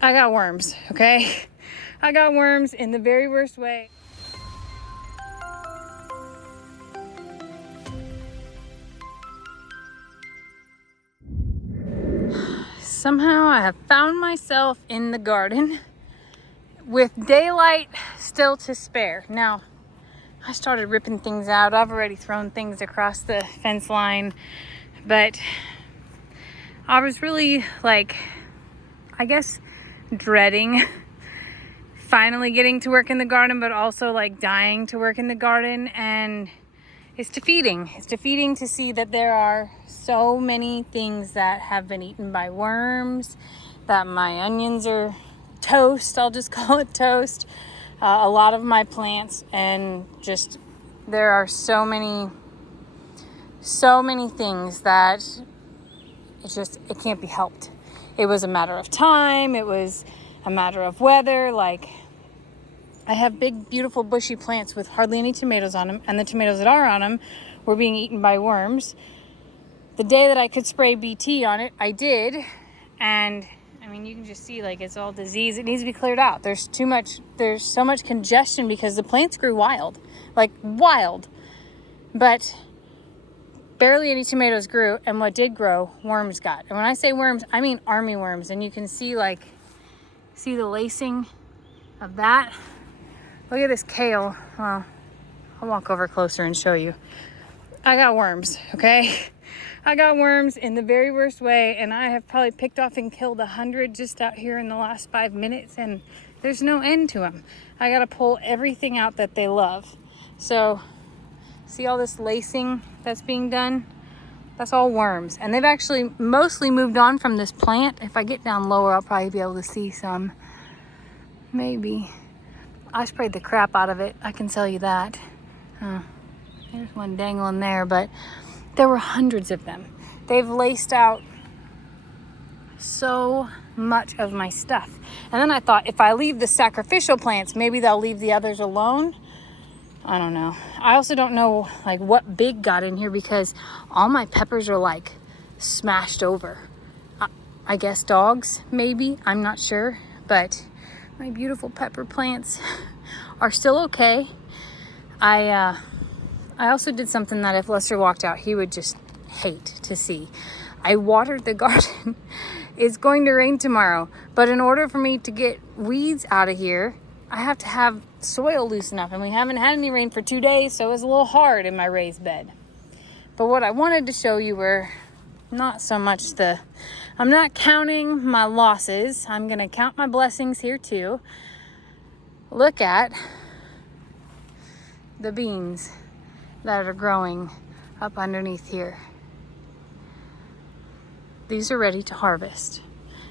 I got worms, okay? I got worms in the very worst way. Somehow I have found myself in the garden with daylight still to spare. Now, I started ripping things out. I've already thrown things across the fence line, but I was really I guess dreading finally getting to work in the garden, but also dying to work in the garden. And it's defeating. It's defeating to see that there are so many things that have been eaten by worms, that my onions are toast. I'll just call it toast. A lot of my plants, and just there are so many things that it can't be helped. It was a matter of time. It was a matter of weather. I have big, beautiful, bushy plants with hardly any tomatoes on them, and the tomatoes that are on them were being eaten by worms. The day that I could spray BT on it, I did, and I mean, you can just see it's all disease. It needs to be cleared out. There's so much congestion because the plants grew wild, but barely any tomatoes grew, and what did grow, worms got. And when I say worms, I mean army worms, and you can see the lacing of that. Look at this kale. Well, I'll walk over closer and show you. I got worms, okay? I got worms in the very worst way, and I have probably picked off and killed 100 just out here in the last 5 minutes, and there's no end to them. I gotta pull everything out that they love. So, see all this lacing that's being done? That's all worms. And they've actually mostly moved on from this plant. If I get down lower, I'll probably be able to see some. Maybe. I sprayed the crap out of it, I can tell you that. There's one dangling there, but there were hundreds of them. They've laced out so much of my stuff. And then I thought, if I leave the sacrificial plants, maybe they'll leave the others alone. I don't know. I also don't know what big got in here, because all my peppers are smashed over. I guess dogs, maybe. I'm not sure, but my beautiful pepper plants are still okay. I also did something that if Lester walked out, he would just hate to see. I watered the garden. It's going to rain tomorrow, but in order for me to get weeds out of here, I have to have soil loose enough, and we haven't had any rain for 2 days, so it's a little hard in my raised bed. But what I wanted to show you were not so much I'm not counting my losses. I'm going to count my blessings here too. Look at the beans that are growing up underneath here. These are ready to harvest,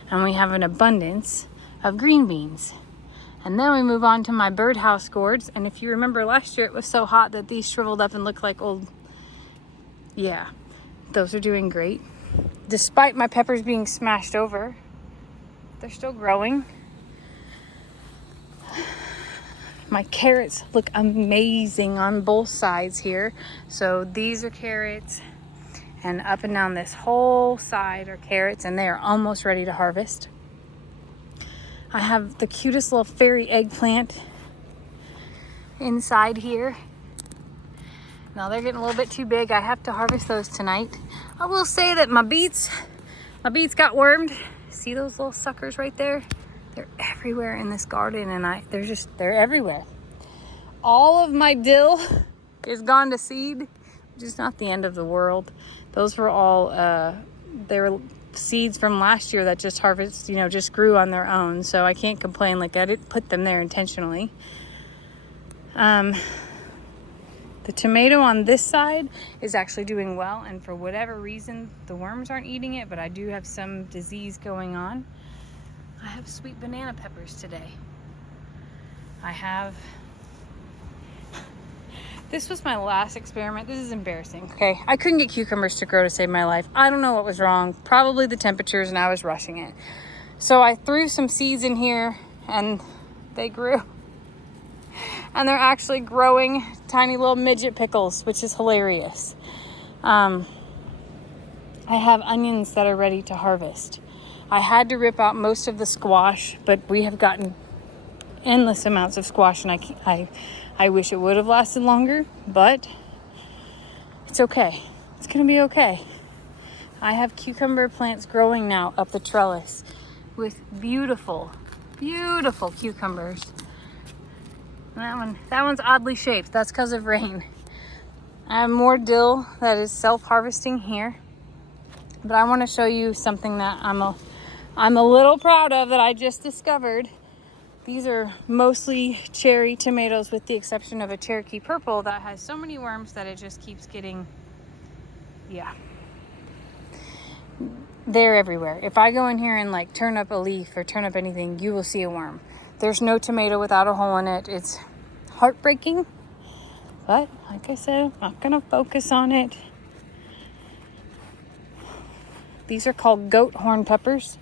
and we have an abundance of green beans. And then we move on to my birdhouse gourds. And if you remember last year, it was so hot that these shriveled up and looked like old. Yeah, those are doing great. Despite my peppers being smashed over, they're still growing. My carrots look amazing on both sides here. So these are carrots, and up and down this whole side are carrots, and they are almost ready to harvest. I have the cutest little fairy eggplant inside here. Now they're getting a little bit too big. I have to harvest those tonight. I will say that my beets got wormed. See those little suckers right there? They're everywhere in this garden, and they're everywhere. All of my dill is gone to seed, which is not the end of the world. Those were all they were seeds from last year that just just grew on their own. So I can't complain. I didn't put them there intentionally. The tomato on this side is actually doing well, and for whatever reason, the worms aren't eating it, but I do have some disease going on. I have sweet banana peppers today. This was my last experiment. This is embarrassing. Okay, I couldn't get cucumbers to grow to save my life. I don't know what was wrong. Probably the temperatures, and I was rushing it. So I threw some seeds in here, and they grew. And they're actually growing tiny little midget pickles, which is hilarious. I have onions that are ready to harvest. I had to rip out most of the squash, but we have gotten endless amounts of squash, and I wish it would have lasted longer, but it's okay. It's gonna be okay. I have cucumber plants growing now up the trellis with beautiful, beautiful cucumbers. That one's oddly shaped. That's because of rain. I have more dill that is self-harvesting here, but I want to show you something that I'm a little proud of that I just discovered. These are mostly cherry tomatoes with the exception of a Cherokee Purple that has so many worms that it just keeps getting, yeah. They're everywhere. If I go in here and like turn up a leaf or turn up anything, you will see a worm. There's no tomato without a hole in it. It's heartbreaking, but like I said, I'm not gonna focus on it. These are called goat horn peppers.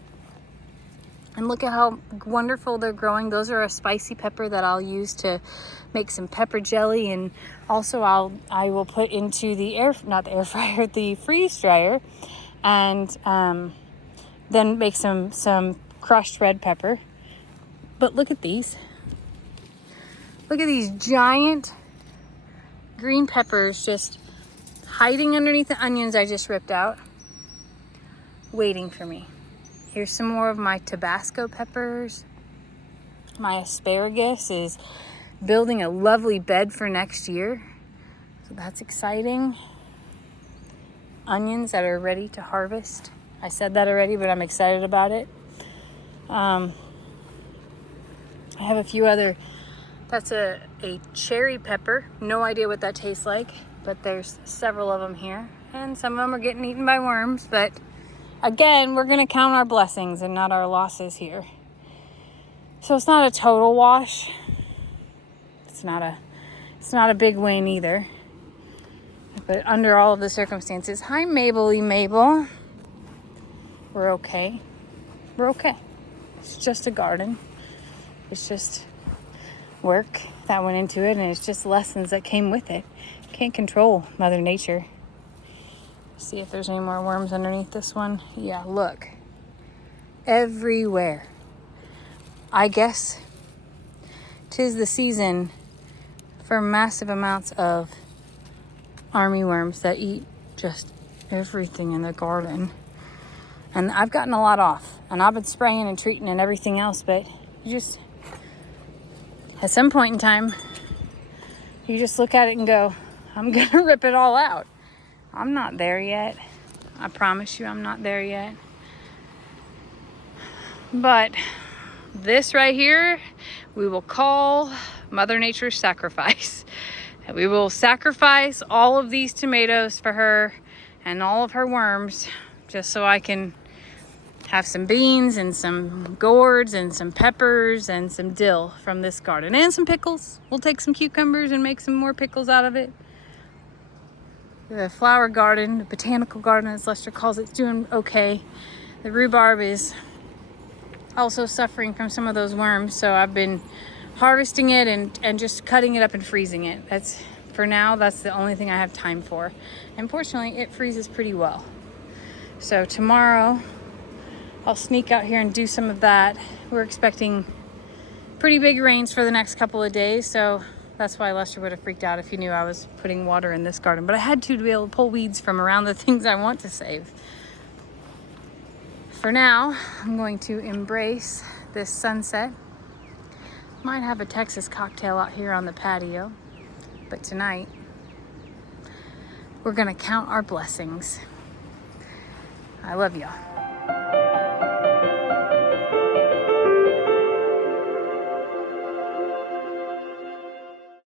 And look at how wonderful they're growing. Those are a spicy pepper that I'll use to make some pepper jelly, and also I will put into the the freeze dryer, and then make some crushed red pepper. But look at these. Look at these giant green peppers just hiding underneath the onions I just ripped out, waiting for me. Here's some more of my Tabasco peppers. My asparagus is building a lovely bed for next year, so that's exciting. Onions that are ready to harvest. I said that already, but I'm excited about it. I have a few other, that's a cherry pepper. No idea what that tastes like, but there's several of them here. And some of them are getting eaten by worms, but again, we're gonna count our blessings and not our losses here. So it's not a total wash. It's not a big win either. But under all of the circumstances, hi Mabel. We're okay. We're okay. It's just a garden. It's just work that went into it, and it's just lessons that came with it. Can't control Mother Nature. See if there's any more worms underneath this one. Yeah, look. Everywhere. I guess 'tis the season for massive amounts of army worms that eat just everything in the garden. And I've gotten a lot off, and I've been spraying and treating and everything else, but you just, at some point in time, you just look at it and go, I'm gonna rip it all out. I'm not there yet. I promise you I'm not there yet. But this right here, we will call Mother Nature's sacrifice. And we will sacrifice all of these tomatoes for her and all of her worms, just so I can have some beans and some gourds and some peppers and some dill from this garden. And some pickles. We'll take some cucumbers and make some more pickles out of it. The flower garden, the botanical garden as Lester calls it, is doing okay. The rhubarb is also suffering from some of those worms, so I've been harvesting it and just cutting it up and freezing it. For now, that's the only thing I have time for. Unfortunately, it freezes pretty well. So tomorrow, I'll sneak out here and do some of that. We're expecting pretty big rains for the next couple of days, so that's why Lester would have freaked out if he knew I was putting water in this garden. But I had to be able to pull weeds from around the things I want to save. For now, I'm going to embrace this sunset. Might have a Texas cocktail out here on the patio. But tonight, we're gonna count our blessings. I love y'all.